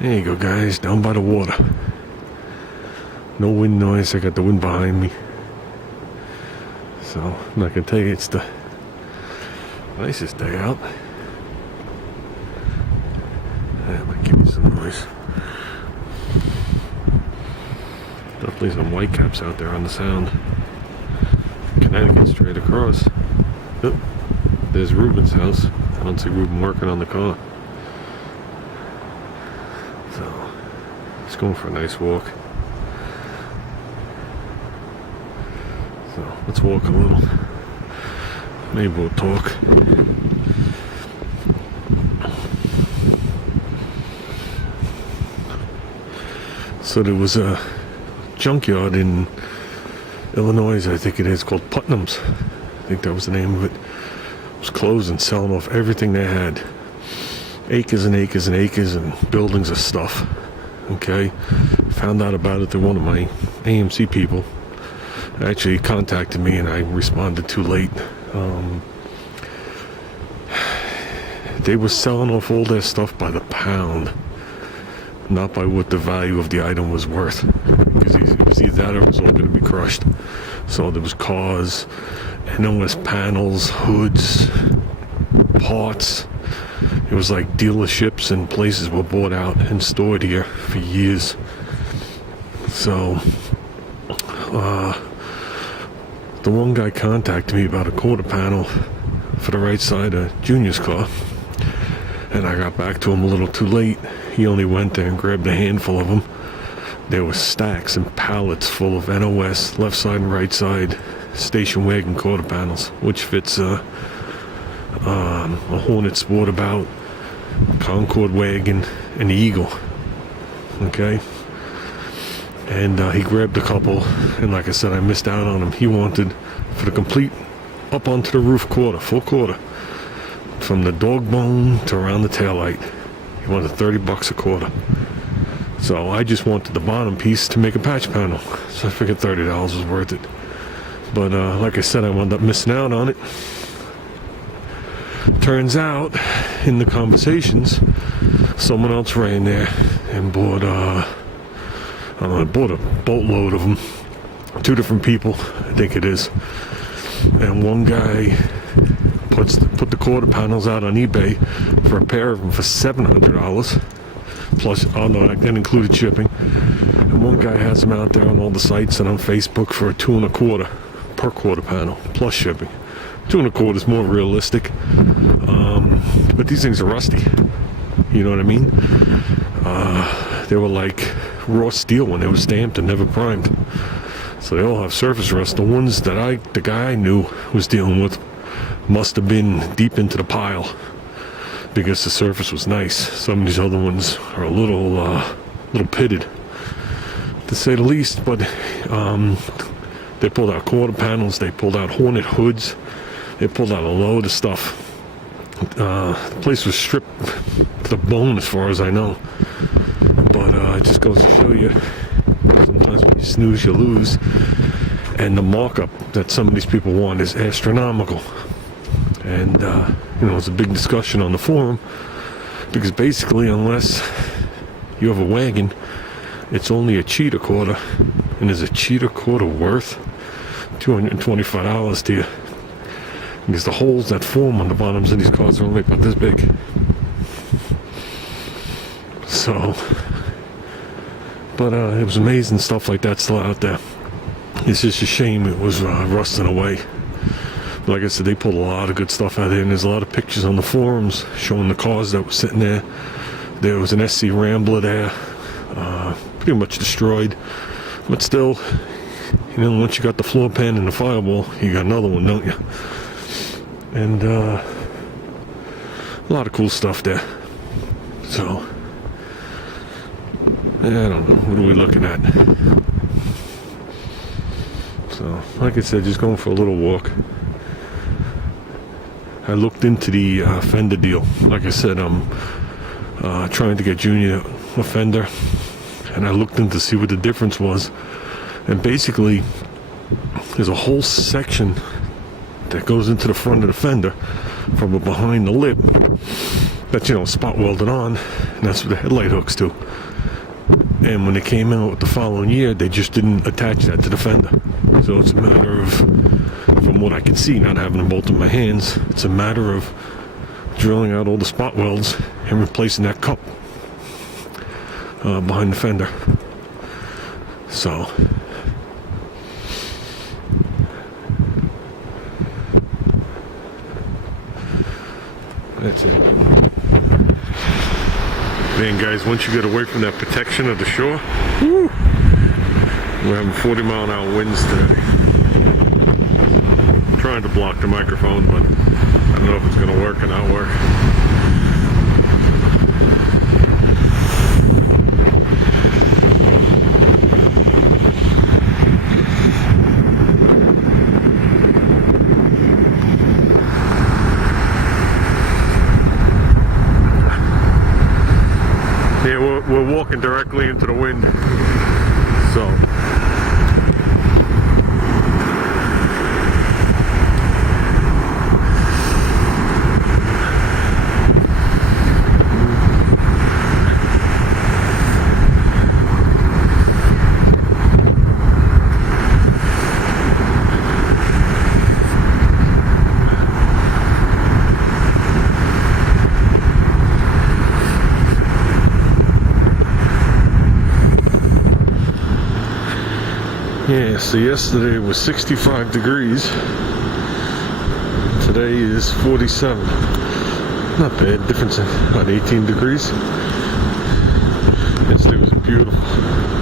There you go, guys, down by the water. No wind noise, I got the wind behind me. So, I'm not gonna tell you it's the nicest day out. That might give you some noise. Definitely some whitecaps out there on the sound. Connecticut straight across. Oh, there's Ruben's house. I don't see Ruben working on the car. So, just going for a nice walk. So, let's walk a little. Maybe we'll talk. So there was a junkyard in Illinois, I think it is, called Putnam's. I think that was the name of it. It was closed and selling off everything they had. Acres and acres and acres and buildings of stuff. Okay? Found out about it through one of my AMC people. Actually contacted me and I responded too late. They were selling off all their stuff by the pound, not by what the value of the item was worth, because it was either that or it was all going to be crushed. So there was cars, NOS panels, hoods, parts. It was like dealerships and places were bought out and stored here for years. So the one guy contacted me about a quarter panel for the right side of Junior's car, and I got back to him a little too late. He only went there and grabbed a handful of them. There were stacks and pallets full of NOS, left side and right side, station wagon quarter panels, which fits a Hornet Sportabout, Concord wagon, and the Eagle. Okay? And he grabbed a couple, and like I said, I missed out on him. He wanted, for the complete up onto the roof quarter, full quarter, from the dog bone to around the taillight. He wanted $30 a quarter. So I just wanted the bottom piece to make a patch panel. So I figured $30 was worth it. But like I said, I wound up missing out on it. Turns out, in the conversations, someone else ran there and bought I bought a boatload of them. 2 different people, I think it is. And one guy put the quarter panels out on eBay for a pair of them for $700. Plus, oh no, that included shipping. And one guy has them out there on all the sites and on Facebook for $2 1/4 per quarter panel, plus shipping. $2 1/4 is more realistic. But these things are rusty. You know what I mean? They were like raw steel when they were stamped and never primed. So they all have surface rust. The ones that the guy I knew was dealing with must have been deep into the pile because the surface was nice. Some of these other ones are a little pitted, to say the least. But they pulled out quarter panels, they pulled out Hornet hoods, they pulled out a load of stuff. The place was stripped to the bone as far as I know. But it just goes to show you, sometimes when you snooze, you lose. And the markup that some of these people want is astronomical. And, it's a big discussion on the forum. Because basically, unless you have a wagon, it's only a cheetah quarter. And is a cheetah quarter worth $225 to you? Because the holes that form on the bottoms of these cars are only about this big. So, but it was amazing stuff like that still out there. It's just a shame it was rusting away. Like I said, they pulled a lot of good stuff out of there, and there's a lot of pictures on the forums showing the cars that were sitting there. There was an SC Rambler there, pretty much destroyed. But still, once you got the floor pan and the firewall, you got another one, don't you? And a lot of cool stuff there. So, I don't know, what are we looking at? So, like I said, just going for a little walk. I looked into the fender deal. Like I said, I'm trying to get Junior a fender, and I looked in to see what the difference was. And basically, there's a whole section that goes into the front of the fender from behind the lip that's, you know, spot welded on, and that's what the headlight hooks do. And when they came out the following year, they just didn't attach that to the fender. So it's a matter of, from what I can see, not having them both in my hands, it's a matter of drilling out all the spot welds and replacing that cup behind the fender. So that's it. Man, guys, once you get away from that protection of the shore, woo, we're having 40-mile-an-hour winds today. I'm trying to block the microphone, but I don't know if it's going to work or not work. Yeah, we're walking directly into the wind, so yeah, so yesterday was 65 degrees. Today is 47. Not bad, difference in about 18 degrees. Yesterday was beautiful.